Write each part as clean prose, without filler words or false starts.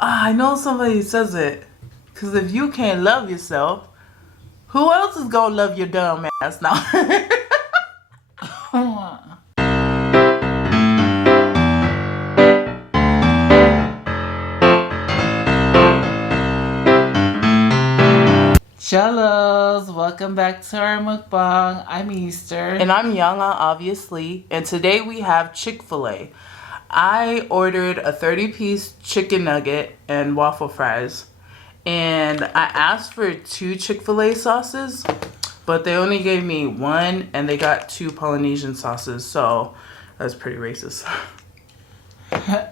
I know somebody says it. Because if you can't love yourself, who else is going to love your dumb ass now? Cellos, welcome back to our mukbang. I'm Easter. And I'm Yana, obviously. And today we have Chick-fil-A. I ordered a 30-piece chicken nugget and waffle fries. And I asked for 2 Chick-fil-A sauces, but they only gave me 1, and they got 2 Polynesian sauces, so that's pretty racist.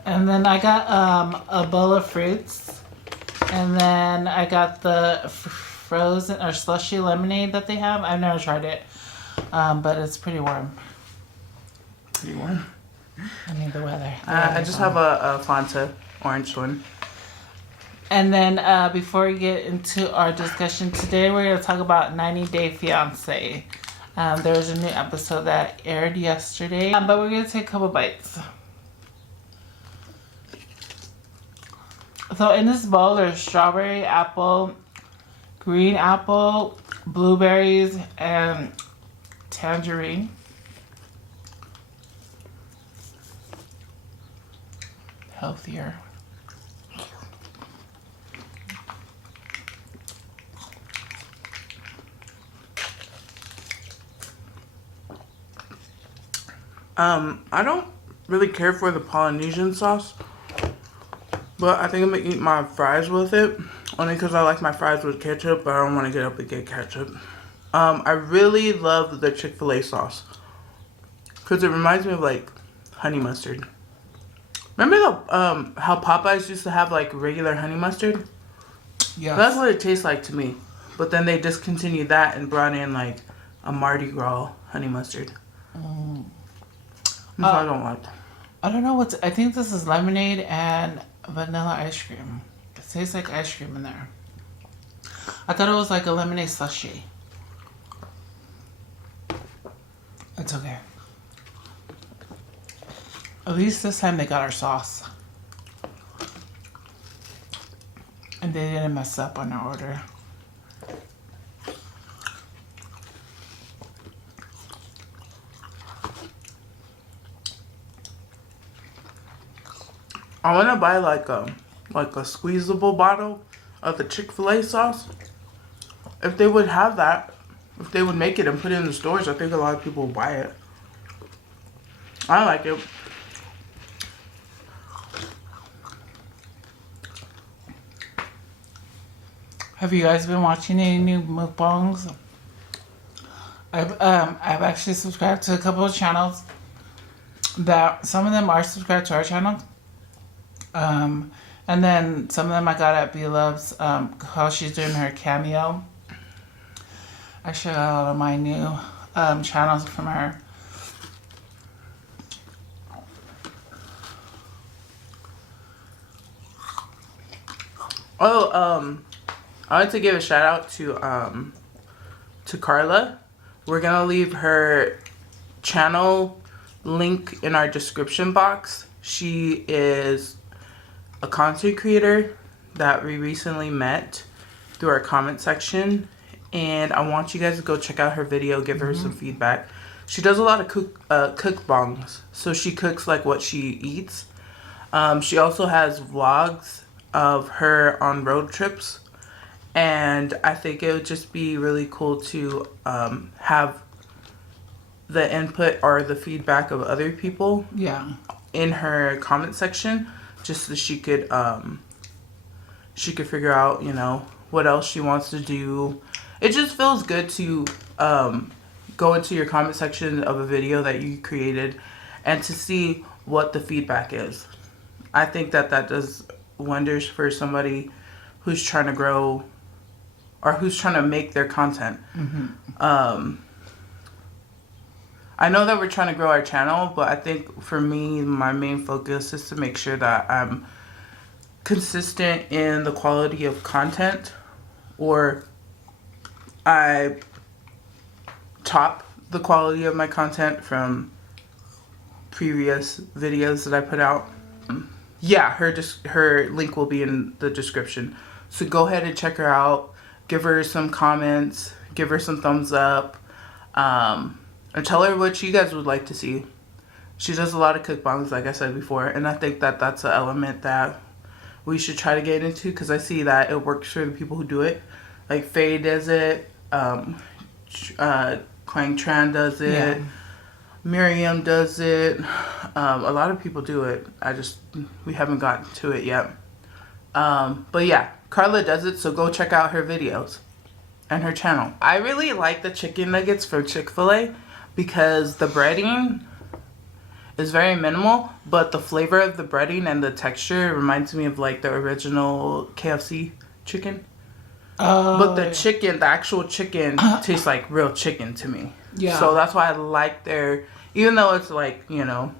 And then I got a bowl of fruits, and then I got the frozen or slushy lemonade that they have. I've never tried it, but it's pretty warm. Pretty warm? I need the weather. I just have a Fanta orange one. And then before we get into our discussion today, we're going to talk about 90 Day Fiancé. There was a new episode that aired yesterday, but we're going to take a couple bites. So in this bowl, there's strawberry, apple, green apple, blueberries, and tangerine. Healthier. I don't really care for the Polynesian sauce, but I think I'm gonna eat my fries with it, only because I like my fries with ketchup, but I don't want to get up and get ketchup. I really love the Chick-fil-A sauce, because it reminds me of, like, honey mustard. Remember how Popeyes used to have, like, regular honey mustard? Yeah. That's what it tastes like to me. But then they discontinued that and brought in, like, a Mardi Gras honey mustard. So I don't like. I don't know what's. I think this is lemonade and vanilla ice cream. It tastes like ice cream in there. I thought it was like a lemonade slushy. It's okay. At least this time they got our sauce. And they didn't mess up on our order. I want to buy like a squeezable bottle of the Chick-fil-A sauce. If they would have that, if they would make it and put it in the stores, I think a lot of people would buy it. I like it. Have you guys been watching any new mukbangs? I've actually subscribed to a couple of channels that some of them are subscribed to our channel. And then some of them I got at B Love's, how she's doing her cameo. Actually, I got a lot of my new channels from her. Oh, I like to give a shout out to Carla. We're gonna leave her channel link in our description box. She is a content creator that we recently met through our comment section, and I want you guys to go check out her video, give her some feedback. She does a lot of cookbongs, so she cooks like what she eats. She also has vlogs of her on road trips, and I think it would just be really cool to have the input or the feedback of other people in her comment section, just so she could figure out, you know, what else she wants to do. It just feels good to go into your comment section of a video that you created and to see what the feedback is. I think that does wonders for somebody who's trying to grow or who's trying to make their content. I know that we're trying to grow our channel, but I think for me, my main focus is to make sure that I'm consistent in the quality of content, or I top the quality of my content from previous videos that I put out. Yeah, her link will be in the description. So go ahead and check her out. Give her some comments. Give her some thumbs up. And tell her what you guys would like to see. She does a lot of cookbongs, like I said before, and I think that that's an element that we should try to get into because I see that it works for the people who do it. Like Faye does it, Klang Tran does it, Yeah. Miriam does it. A lot of people do it. We haven't gotten to it yet. But yeah, Carla does it, so go check out her videos and her channel. I really like the chicken nuggets from Chick-fil-A because the breading is very minimal, but the flavor of the breading and the texture reminds me of like the original KFC chicken. Oh, But the chicken, the actual chicken, tastes like real chicken to me. Yeah. So that's why I like their, even though it's like, you know,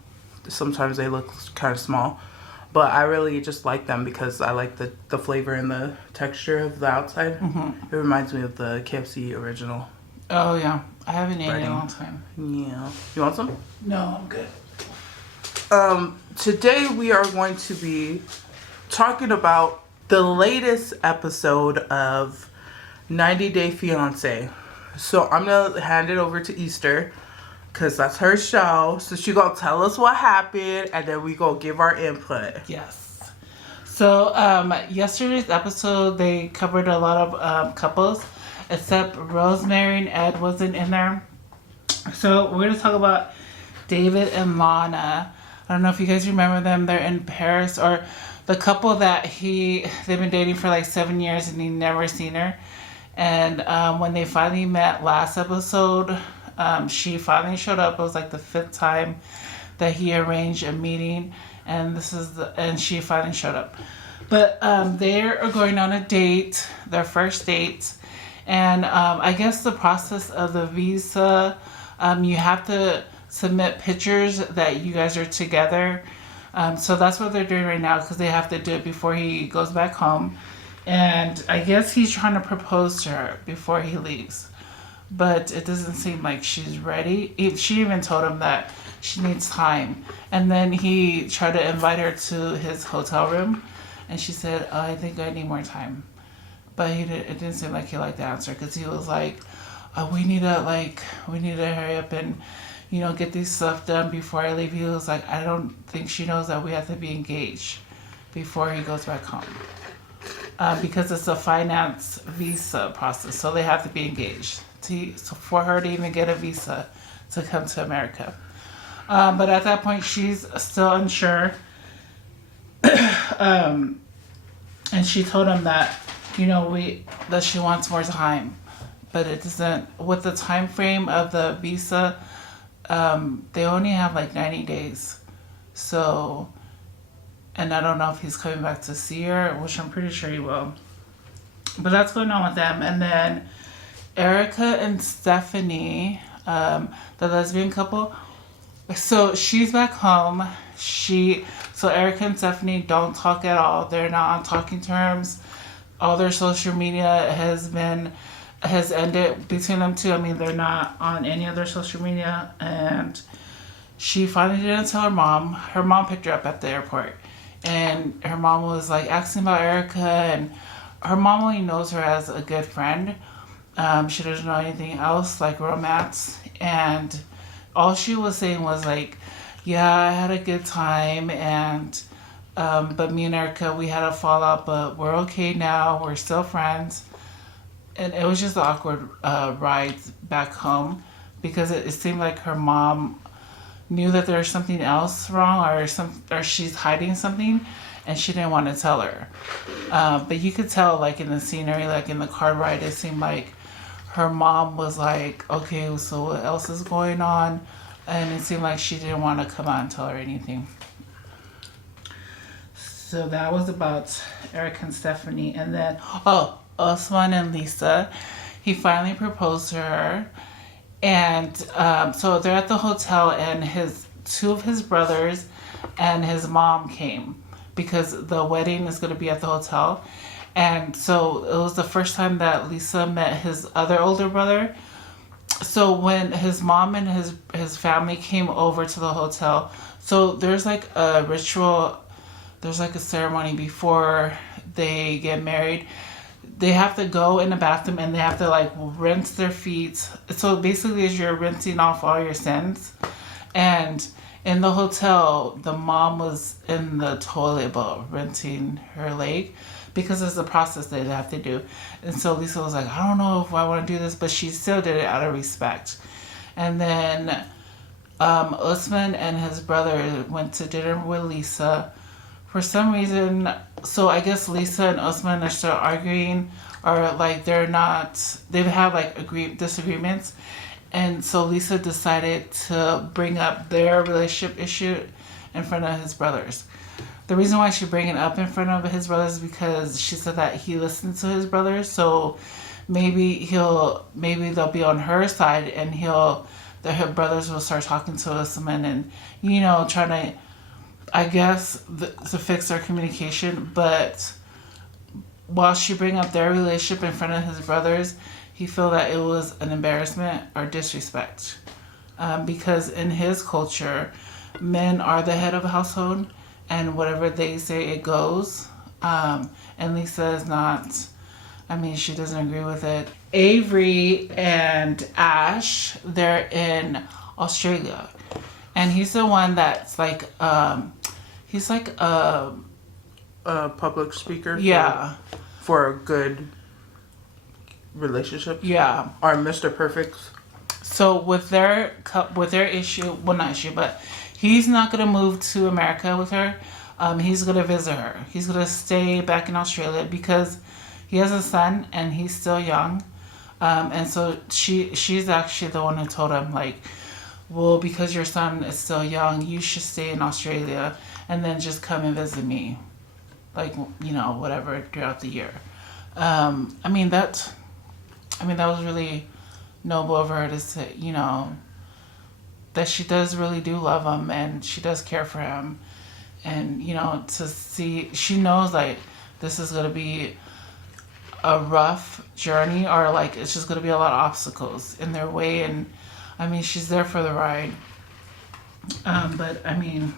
sometimes they look kind of small, but I really just like them because I like the flavor and the texture of the outside. Mm-hmm. It reminds me of the KFC original. Oh, yeah. I haven't eaten in a Breading. long time. Yeah. You want some? No, I'm good. Today we are going to be talking about the latest episode of 90 Day Fiancé. So I'm gonna hand it over to Easter because that's her show. So she gonna tell us what happened and then we gonna give our input. Yes. So, yesterday's episode, they covered a lot of couples, except Rosemary and Ed wasn't in there. So we're gonna talk about David and Lana. I don't know if you guys remember them. They're in Paris, or the couple that they've been dating for like 7 years and he never seen her. And when they finally met last episode, she finally showed up. It was like the 5th time that he arranged a meeting, and she finally showed up. But they are going on a date, their first date, and I guess the process of the visa, you have to submit pictures that you guys are together. So that's what they're doing right now because they have to do it before he goes back home. And I guess he's trying to propose to her before he leaves. But it doesn't seem like she's ready. She even told him that she needs time. And then he tried to invite her to his hotel room. And she said, I think I need more time. But it didn't seem like he liked the answer because he was like, we need to hurry up and, you know, get this stuff done before I leave. He was like, I don't think she knows that we have to be engaged before he goes back home. Because it's a finance visa process, so they have to be engaged so for her to even get a visa to come to America. But at that point, she's still unsure. And she told him that, you know, that she wants more time. But it doesn't, with the time frame of the visa, they only have like 90 days. So, and I don't know if he's coming back to see her, which I'm pretty sure he will. But that's going on with them. And then Erica and Stephanie, the lesbian couple. So she's back home. So Erica and Stephanie don't talk at all. They're not on talking terms. All their social media has ended between them two. I mean, they're not on any other social media. And she finally didn't tell her mom. Her mom picked her up at the airport. And her mom was like asking about Erica, and her mom only knows her as a good friend. She doesn't know anything else like romance. And all she was saying was like, yeah, I had a good time, and but me and Erica, we had a fallout, but we're okay now. We're still friends. And it was just an awkward ride back home because it seemed like her mom knew that there was something else wrong or she's hiding something, and she didn't want to tell her. But you could tell, like in the scenery, like in the car ride, it seemed like her mom was like, okay, so what else is going on? And it seemed like she didn't want to come out and tell her anything. So that was about Eric and Stephanie. And then, Osman and Lisa, he finally proposed to her. And so they're at the hotel, and two of his brothers and his mom came because the wedding is going to be at the hotel. And so it was the first time that Lisa met his other older brother. So when his mom and his family came over to the hotel, so there's like a ritual there's like a ceremony before they get married. They have to go in the bathroom and they have to like rinse their feet. So basically, as you're rinsing off all your sins. And in the hotel, the mom was in the toilet bowl rinsing her leg because it's a process that they have to do. And so Lisa was like, I don't know if I want to do this, but she still did it out of respect. And then Usman and his brother went to dinner with Lisa. For some reason, so I guess Lisa and Usman are still arguing, or like they've had like disagreements. And so Lisa decided to bring up their relationship issue in front of his brothers. The reason why she bring it up in front of his brothers is because she said that he listens to his brothers, so maybe they'll be on her side, and her brothers will start talking to Usman and trying to, I guess, to fix their communication. But while she bring up their relationship in front of his brothers, he felt that it was an embarrassment or disrespect, because in his culture, men are the head of the household, and whatever they say, it goes. And Lisa is not. I mean, she doesn't agree with it. Avery and Ash, they're in Australia, and he's the one that's like, he's like a public speaker. Yeah. For a good relationship. Yeah. Or Mr. Perfect. So with their issue, well, not issue, but he's not gonna move to America with her. He's gonna visit her. He's gonna stay back in Australia because he has a son and he's still young. And so she's actually the one who told him, like, well, because your son is still young, you should stay in Australia and then just come and visit me, like, whatever, throughout the year. I mean that was really noble of her to say, that she does really do love him and she does care for him. And, to see, she knows, like, this is going to be a rough journey, or, like, it's just going to be a lot of obstacles in their way. And, I mean, she's there for the ride. But, I mean,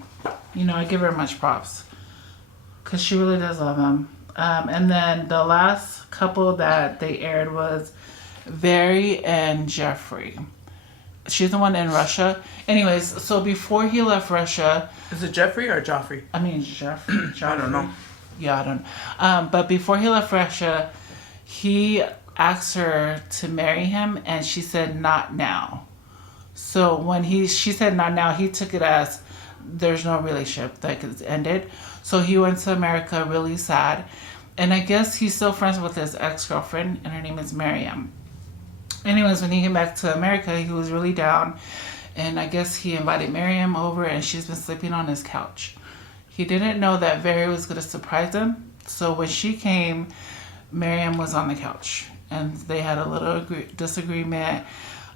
I give her much props because she really does love him. And then the last couple that they aired was Very and Jeffrey. She's the one in Russia. Anyways, so before he left Russia... Is it Jeffrey or Joffrey? I mean, Jeffrey. I don't know. Yeah, I don't know. But before he left Russia, he asked her to marry him, and she said, not now. So when she said not now, he took it as there's no relationship, that it's ended. So he went to America really sad. And I guess he's still friends with his ex-girlfriend, and her name is Miriam. Anyways, when he came back to America, he was really down. And I guess he invited Miriam over, and she's been sleeping on his couch. He didn't know that Very was going to surprise him. So when she came, Miriam was on the couch. And they had a little disagreement.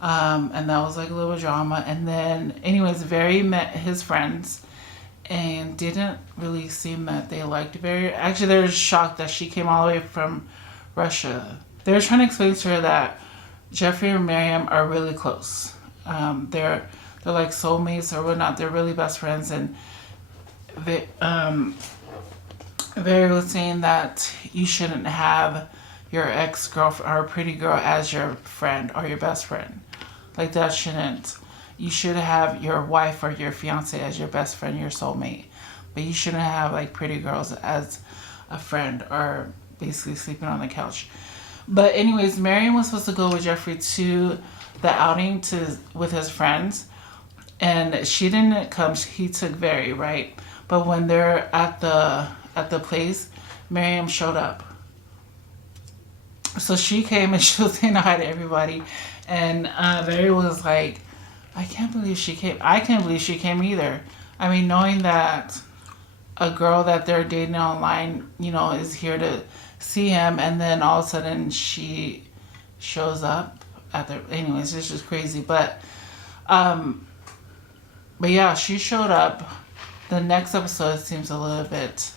And that was like a little drama. And then, anyways, Very met his friends. And didn't really seem that they liked Very. Actually, they were shocked that she came all the way from Russia. They were trying to explain to her that Jeffrey and Miriam are really close. They're like soulmates or whatnot. They're really best friends. And Very was saying that you shouldn't have your ex-girlfriend or a pretty girl as your friend or your best friend. Like, that shouldn't. You should have your wife or your fiance as your best friend, your soulmate. But you shouldn't have, like, pretty girls as a friend or basically sleeping on the couch. But anyways, Marion was supposed to go with Jeffrey to the outing with his friends. And she didn't come. He took Very, right? But when they're at the place, Miriam showed up. So she came and she was saying hi to everybody. And Very was like, I can't believe she came. I can't believe she came either. I mean, knowing that a girl that they're dating online, is here to see him, and then all of a sudden she shows up at the... Anyways, it's just crazy. But yeah, she showed up. The next episode seems a little bit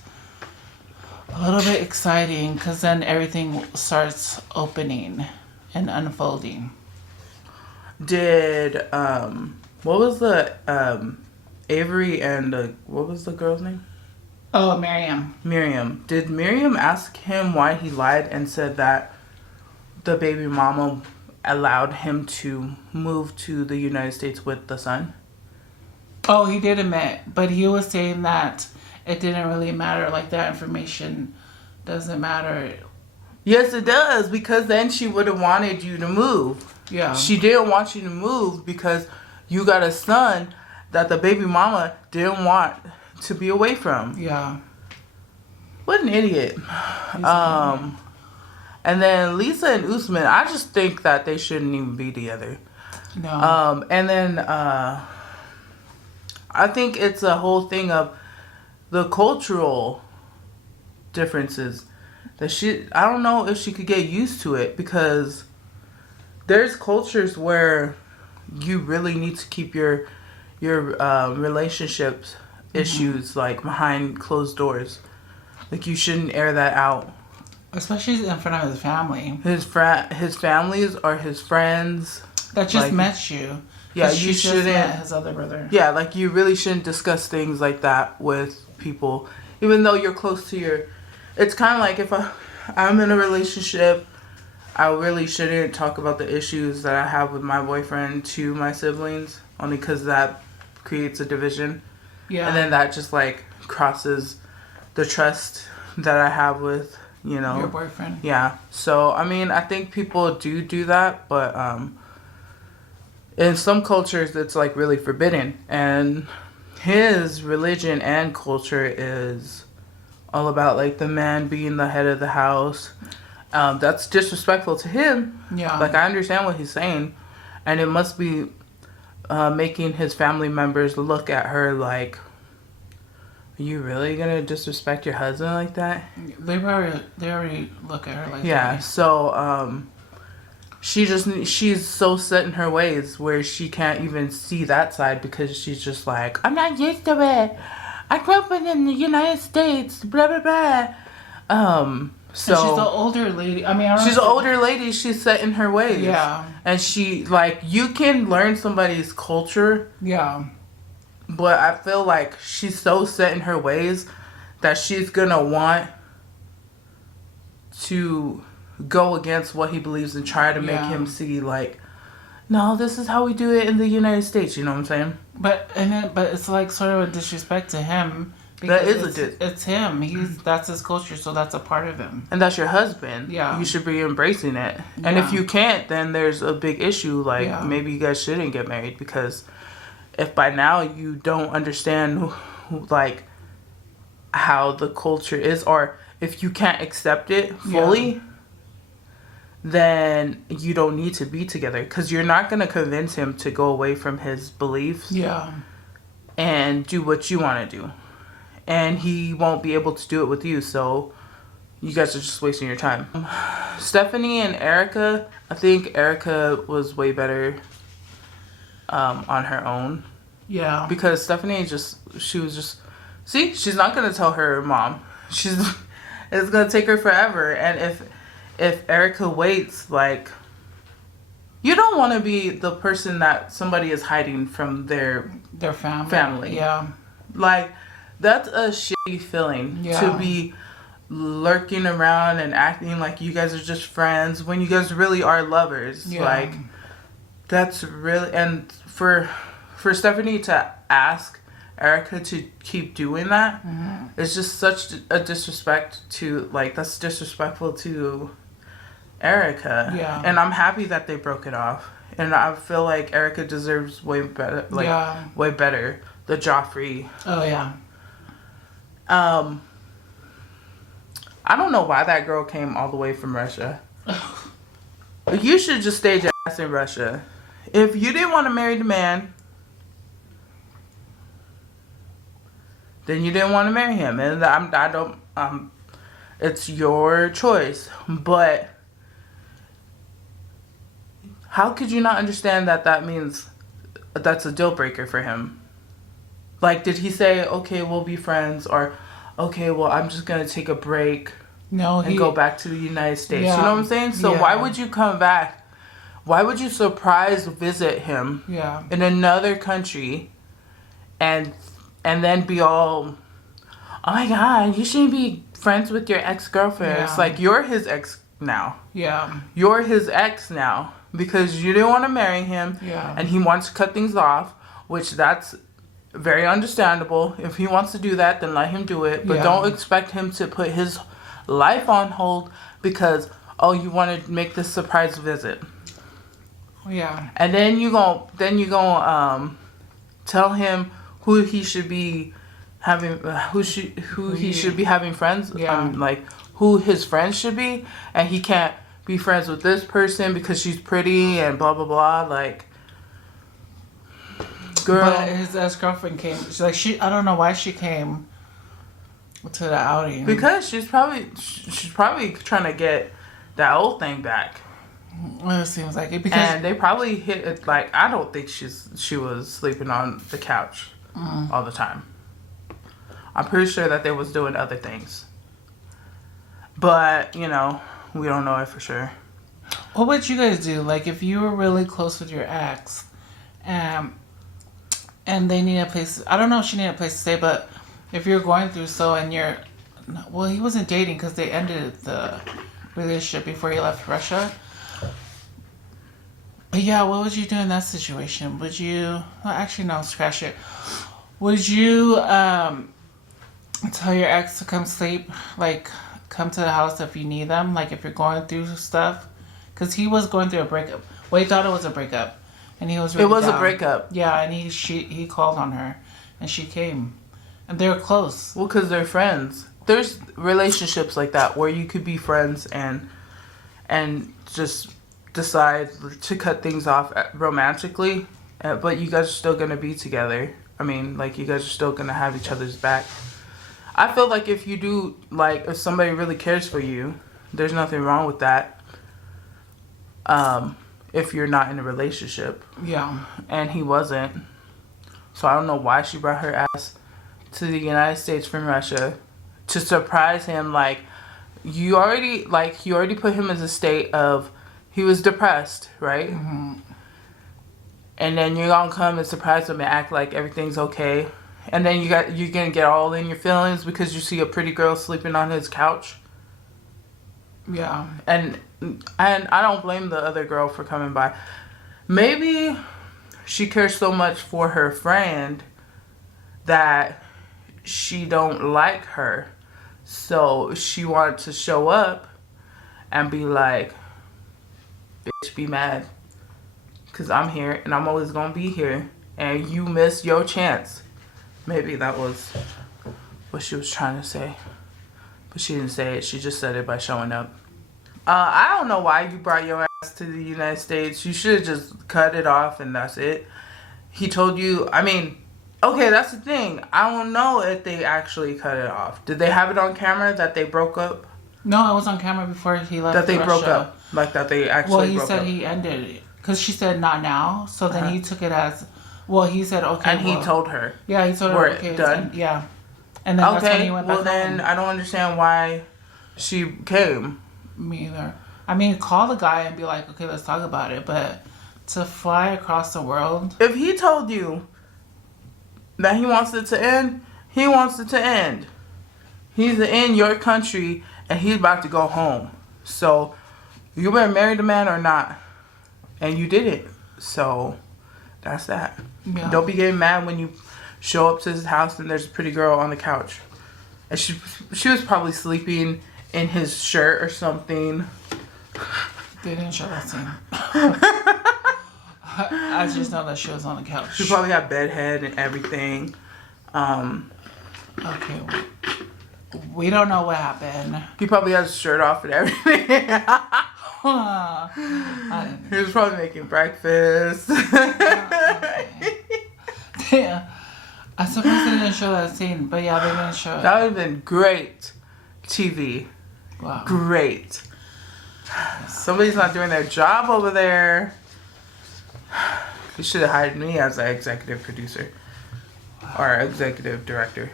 exciting, because then everything starts opening and unfolding. Did what was the Avery and what was the girl's name? Oh, Miriam. Miriam. Did Miriam ask him why he lied and said that the baby mama allowed him to move to the United States with the son? Oh, he did admit, but he was saying that it didn't really matter. Like, that information doesn't matter. Yes, it does, because then she would have wanted you to move. Yeah. She didn't want you to move because you got a son that the baby mama didn't want to be away from. Yeah. What an idiot. And then Lisa and Usman, I just think that they shouldn't even be together. No. And then I think it's a whole thing of the cultural differences that I don't know if she could get used to it, because there's cultures where you really need to keep your relationships issues like behind closed doors. Like, you shouldn't air that out. Especially in front of his family. His families or his friends that just met you. Yeah, you shouldn't. Met his other brother. Yeah, like, you really shouldn't discuss things like that with people, even though you're close to your. It's kind of like if I'm in a relationship, I really shouldn't talk about the issues that I have with my boyfriend to my siblings, only because that creates a division. Yeah. And then that just, like, crosses the trust that I have with, your boyfriend. Yeah. So, I mean, I think people do that, but in some cultures it's, like, really forbidden. And his religion and culture is all about, like, the man being the head of the house. That's disrespectful to him. Yeah. Like, I understand what he's saying. And it must be making his family members look at her like, are you really gonna disrespect your husband like that? They already look at her like that. Yeah, so she's so set in her ways where she can't even see that side, because she's just like, I'm not used to it. I grew up in the United States, blah blah blah. So and she's an older lady. I mean, she's an older lady. She's set in her ways. Yeah. And she, like, you can learn somebody's culture. Yeah. But I feel like she's so set in her ways that she's gonna want to go against what he believes and try to make him see, like, no, this is how we do it in the United States. You know what I'm saying? But it's like sort of a disrespect to him. That is it's him. That's his culture, so that's a part of him. And that's your husband. Yeah. You should be embracing it. And if you can't, then there's a big issue. Like, maybe you guys shouldn't get married, because if by now you don't understand, like, how the culture is, or if you can't accept it fully, then you don't need to be together, because you're not going to convince him to go away from his beliefs and do what you want to do. And he won't be able to do it with you, so you guys are just wasting your time. Stephanie and Erica, I think Erica was way better on her own. Yeah. Because Stephanie she's not going to tell her mom. It's going to take her forever. And if Erica waits, like, you don't want to be the person that somebody is hiding from their family. Yeah. Like, that's a shitty feeling to be lurking around and acting like you guys are just friends when you guys really are lovers. Yeah. Like, that's really, and for Stephanie to ask Erica to keep doing that, it's just such a disrespect to, like, that's disrespectful to Erica. Yeah. And I'm happy that they broke it off. And I feel like Erica deserves way better, way better. The Joffrey. Oh, yeah. I don't know why that girl came all the way from Russia. You should just stay your ass in Russia. If you didn't want to marry the man, then you didn't want to marry him, and it's your choice. But how could you not understand that means that's a deal breaker for him? Like, did he say, okay, we'll be friends, or okay, well, I'm just gonna take a break and go back to the United States? Yeah. You know what I'm saying? So why would you come back? Why would you surprise visit him in another country and then be all, oh my God, you shouldn't be friends with your ex-girlfriend. Yeah. It's like, you're his ex now. Yeah. You're his ex now because you didn't want to marry him. Yeah. And he wants to cut things off, which that's very understandable. If he wants to do that, then let him do it. But Yeah. don't expect him to put his life on hold because, oh, you want to make this surprise visit. Yeah. And then you gonna tell him who he should be having, who he should be having friends. Yeah. Like who his friends should be, and he can't be friends with this person because she's pretty and blah blah blah. Like, girl. But his ex-girlfriend came. She's like, I don't know why she came to the outing. Because she's probably trying to get that old thing back. Well, it seems like it because And they probably hit it. Like, I don't think she was sleeping on the couch all the time. I'm pretty sure that they was doing other things. But, you know, we don't know it for sure. what would you guys do? Like, if you were really close with your ex, and they need a place. I don't know if she needed a place to stay, but if you're going through and you're, well, he wasn't dating because they ended the relationship before he left Russia. But yeah, what would you do in that situation? Would you? Well, actually, no, scratch it. Would you tell your ex to come sleep, like come to the house if you need them, like if you're going through stuff? Because he was going through a breakup. Well, he thought it was a breakup, and he was. Really It was down. a breakup. Yeah, and he called on her, and she came, and they were close. Well, because they're friends. There's relationships like that where you could be friends and just decide to cut things off romantically, but you guys are still gonna be together. I mean, like, you guys are still gonna have each other's back. I feel like if you do, like, if somebody really cares for you, there's nothing wrong with that. If you're not in a relationship. Yeah. And he wasn't. So I don't know why she brought her ass to the United States from Russia to surprise him. Like, you already put him in a state of, he was depressed, right? Mm-hmm. And then you're gonna come and surprise him and act like everything's okay. And then you're gonna get all in your feelings because you see a pretty girl sleeping on his couch. Yeah. And I don't blame the other girl for coming by. Maybe she cares so much for her friend that she don't like her. So she wanted to show up and be like, bitch, be mad. Because I'm here and I'm always going to be here. And you missed your chance. Maybe that was what she was trying to say. But she didn't say it. She just said it by showing up. I don't know why you brought your ass to the United States. You should have just cut it off and that's it. He told you, I mean, okay, that's the thing. I don't know if they actually cut it off. Did they have it on camera that they broke up? No, it was on camera before he left. That they Russia. broke up. Like that they actually broke up. Well, he said he ended it. Because she said not now. So then he took it as, well, he said, okay. And he told her. Yeah, he told her, We're okay. done. Yeah. And then that's when he went back well then home. I don't understand why she came. Me either. I mean, call the guy and be like, okay, let's talk about it. But to fly across the world. If he told you that he wants it to end, he wants it to end. He's in your country and he's about to go home. So you better marry the man or not. And you did it. So that's that. Yeah. Don't be getting mad when you show up to his house and there's a pretty girl on the couch. And she was probably sleeping in his shirt or something. They didn't show that scene. I just know that she was on the couch. She probably had bedhead and everything. Okay. We don't know what happened. He probably had his shirt off and everything. He was probably making breakfast. Yeah. I'm surprised they didn't show that scene, but yeah, they didn't show it. That would have been great TV. Wow. Great. Somebody's not doing their job over there. You should have hired me as an executive producer. Or executive director.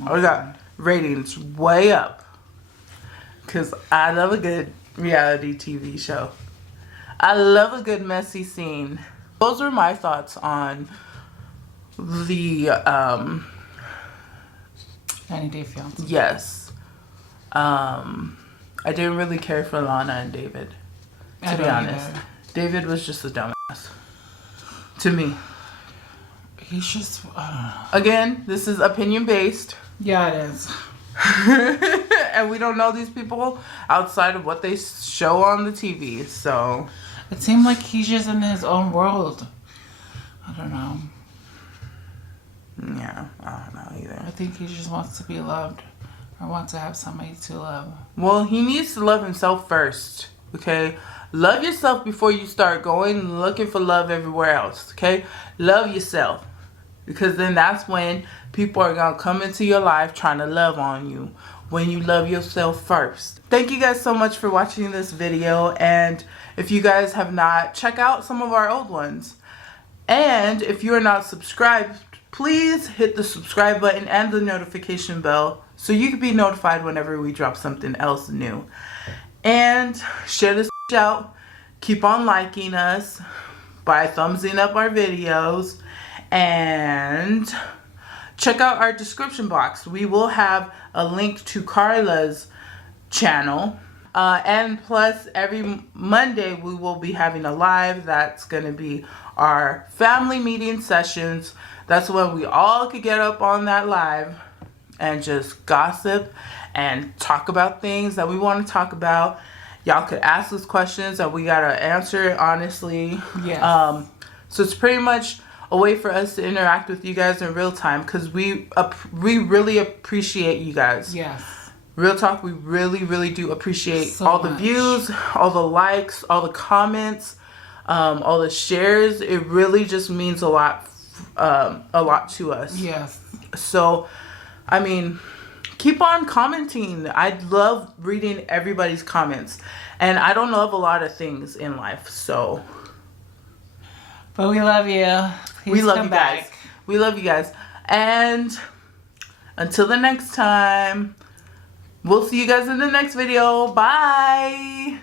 We got ratings way up. Because I love a good reality TV show. I love a good messy scene. Those were my thoughts on the 90 Day Fiancé. yes. I didn't really care for Lana and David, to be honest. Either. David was just a dumbass to me. He's just Again, this is opinion based. yeah, it is. And we don't know these people outside of what they show on the TV, so It seemed like he's just in his own world. I don't know. yeah, I don't know either. I think he just wants to be loved or wants to have somebody to love. Well, he needs to love himself first, okay? Love yourself before you start going looking for love everywhere else, okay? Love yourself, because then that's when people are going to come into your life trying to love on you, when you love yourself first. Thank you guys so much for watching this video, and if you guys have not, check out some of our old ones. And if you are not subscribed, please hit the subscribe button and the notification bell so you can be notified whenever we drop something else new. And share this out. Keep on liking us by thumbsing up our videos. And check out our description box. We will have a link to Carla's channel. And plus, every Monday we will be having a live. That's going to be our family meeting sessions. That's when we all could get up on that live and just gossip and talk about things that we want to talk about. Y'all could ask us questions and we got to answer it honestly. Yeah. So it's pretty much a way for us to interact with you guys in real time, because we really appreciate you guys. Yes. Real talk, we really do appreciate So all the much. views, all the likes, all the comments, all the shares. It really just means a lot to us. Yes. So, I mean, keep on commenting. I love reading everybody's comments, and I don't know of a lot of things in life, so But we love you. Please we love come you back. guys. We love you guys, and until the next time, we'll see you guys in the next video. Bye.